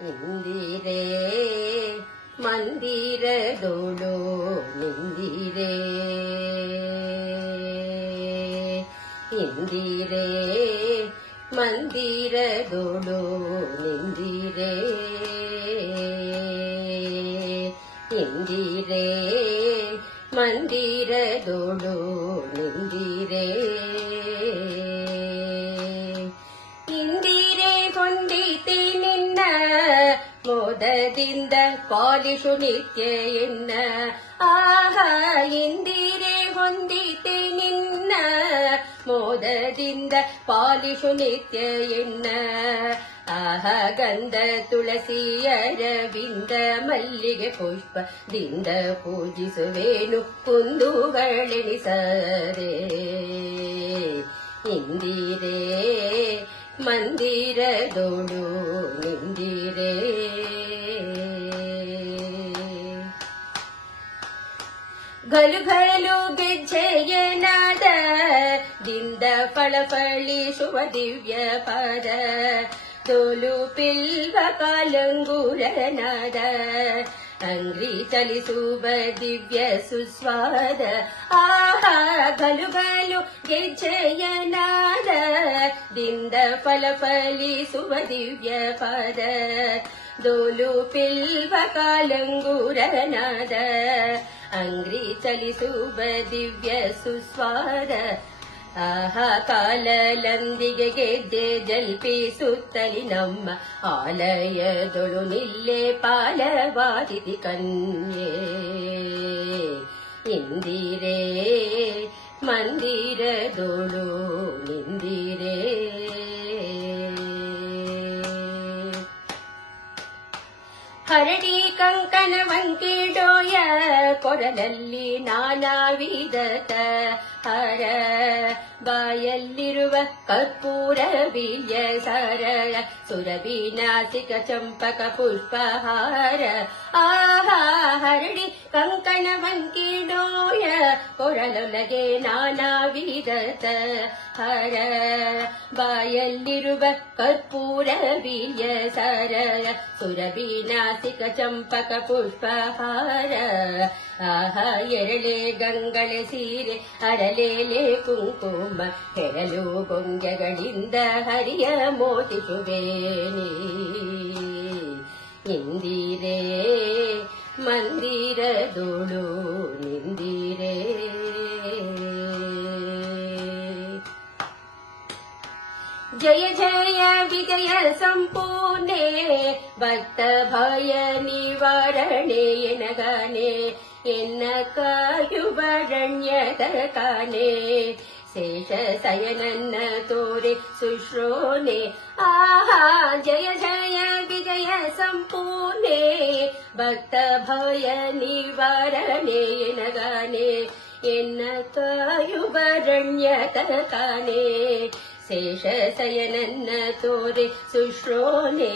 ಇಂದಿರೆ ಮಂದಿರದೋಳು ನಿಂದಿರೆ ಇಂದಿರೆ ಮಂದಿರದೋಳು ನಿಂದಿರೆ ಇಂದಿರೆ ಮಂದಿರದೋಳು ನಿಂದಿರೆ ಇಂದಿರೆ ಹೊಂದಿತೆ ನಿನ್ನ ಮೋದದಿಂದ ಪಾಲಿಶು ನಿತ್ಯ ಎನ್ನ ಆಹಾ ಇಂದಿರೆ ಹೊಂದಿತೆ ನಿನ್ನ ಮೋದದಿಂದ ಪಾಲಿಶು ನಿತ್ಯ ಎನ್ನ ಆಹಾ ಗಂಧ ತುಳಸಿ ಅರವಿಂದ ಮಲ್ಲಿಗೆ ಪುಷ್ಪದಿಂದ ಪೂಜಿಸುವೇನು ಕುಂದುಗಳೆಣಿಸದೆ ಇಂದಿರೆ ಮಂದಿರದೋಳು ನಿಂದಿರೆ ಘಲು ಘಲು ಗೆಜ್ಜೆಯನಾದ ದಿಂದ ಫಳಫಳಿಸುವ ದಿವ್ಯ ಪದ ತೋಲು ಪಿಲ್ವ ಕಾಲಂಗೂರನಾದ ಅಂಗ್ರಿ ಚಲಿಸುವ ದಿವ್ಯ ಸುಸ್ವಾದ ಆಹಾ ಘಲು ಘಲು ಗೆಜ್ಜೆಯನಾದ ದಿಂದ ಫಳಫಳಿಸುವ ದಿವ್ಯ ಪದ ದೋಲು ಪಿಲ್ವ ಕಾಲಂಗೂರನಾದ ಅಂಗ್ರಿ ಚಲಿಸುವ ದಿವ್ಯ ಸುಸ್ವಾದ ಆಹಾ ಕಾಲಲಂದಿಗೆ ಗೆದ್ದೆ ಜಲ್ಪಿಸುತ್ತಲಿ ನಮ್ಮ ಆಲಯದೊಳು ನಿಲ್ಲೆ ಪಾಲವಾದಿತಿ ಕನ್ಯೆ ಇಂದಿರೆ ಮಂದಿರದೋಳು ನಿಂದಿರೆ ಹರಡಿ ಕಂಕಣ ವಂಕಿಡೋಯ ಕೊರಲಲ್ಲಿ ನಾನಾ ವಿಧದ ಹರ ಬಾಯಲ್ಲಿರುವ ಕರ್ಪೂರ ವೀರ್ಯ ಸರಳ ಸುರಭಿ ನಾಸಿಕ ಚಂಪಕ ಪುಷ್ಪಹಾರ ಆಹಾ ಹರಡಿ ಕಂಕಣ ವಂಕಿಡೋಯ ಕೊರಲೊಳಗೆ ನಾನಾ ವಿಧದ ಹರ ಬಾಯಲ್ಲಿರುವ ಕರ್ಪೂರ ವೀರ್ಯ ಸರಳ ಸುರಭಿ ನಾಸಿಕ ಚಂಪಕ ಪುಷ್ಪಹಾರ ಆಹಾ ಎರಳೆ ಗಂಗಳೆ ಸೀರೆ ಅರಲೇಲೆ ಕುಂಕುಮ ಹೆರಲು ಬೊಂಗೆಗಳಿಂದ ಹರಿಯ ಮೋಟಿಸುವೇನೆ ಇಂದಿರೆ ಮಂದಿರದೋಳು ನಿಂದಿರೆ ಜಯ ಜಯ ವಿಜಯ ಸಂಪೂರ್ಣೆ ಭಕ್ತ ಭಯ ನಿವಾರಣೆ ಎನಗಾನೆ ಎನ್ನ ಕಾಯುವರಣ್ಯದ ಕಾನೆ ಶೇಷ ಶಯನನ್ನ ತೋರೆ ಸುಶ್ರೋನೆ ಆಹಾ ಜಯ ಜಯ ವಿಜಯ ಸಂಪೂರ್ಣೆ ಭಕ್ತ ಭಯ ನಿವಾರಣೆ ಎನಗಾನೆ ಎನ್ನ ಕಾಯುವರಣ್ಯದ ಕಾನೆ ಶೇಷ ಶಯನನ್ನ ತೋರೆ ಸುಶ್ರೋನೆ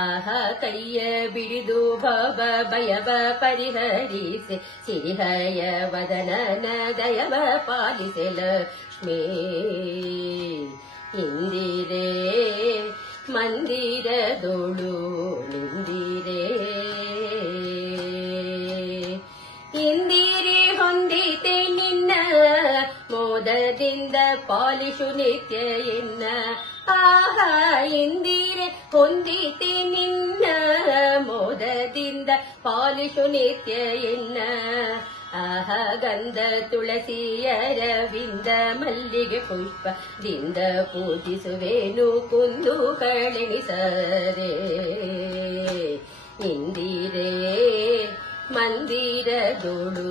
ಆಹಾ ಕೈಯ ಬಿಡಿದು ಭವ ಭಯವ ಪರಿಹರಿಸಿ ಸಿರಿಹಯ ವದನನ ದಯವ ಪಾಲಿಸೆ ಲಕ್ಷ್ಮೀ ಇಂದಿರೆ ಮಂದಿರದೋಳು ನಿಂದಿರೆ ಇಂದಿರೆ ಹೊಂದಿತೆ ನಿನ್ನ ಮೋದದಿಂದ ಪಾಲಿಶು ನಿತ್ಯ ಎನ್ನ ಆಹಾ ಇಂದಿರೆ ಹೊಂದಿತೆ ನಿನ್ನ ಮೋದದಿಂದ ಪಾಲಿಶು ನಿತ್ಯ ಎನ್ನ ಆಹಾ ಗಂಧ ತುಳಸಿ ಅರವಿಂದ ಮಲ್ಲಿಗೆ ಪುಷ್ಪದಿಂದ ಪೂಜಿಸುವೇನು ಕುಂದುಗಳೆಣಿಸದೆ ಇಂದಿರೆ ಮಂದಿರದೋಳು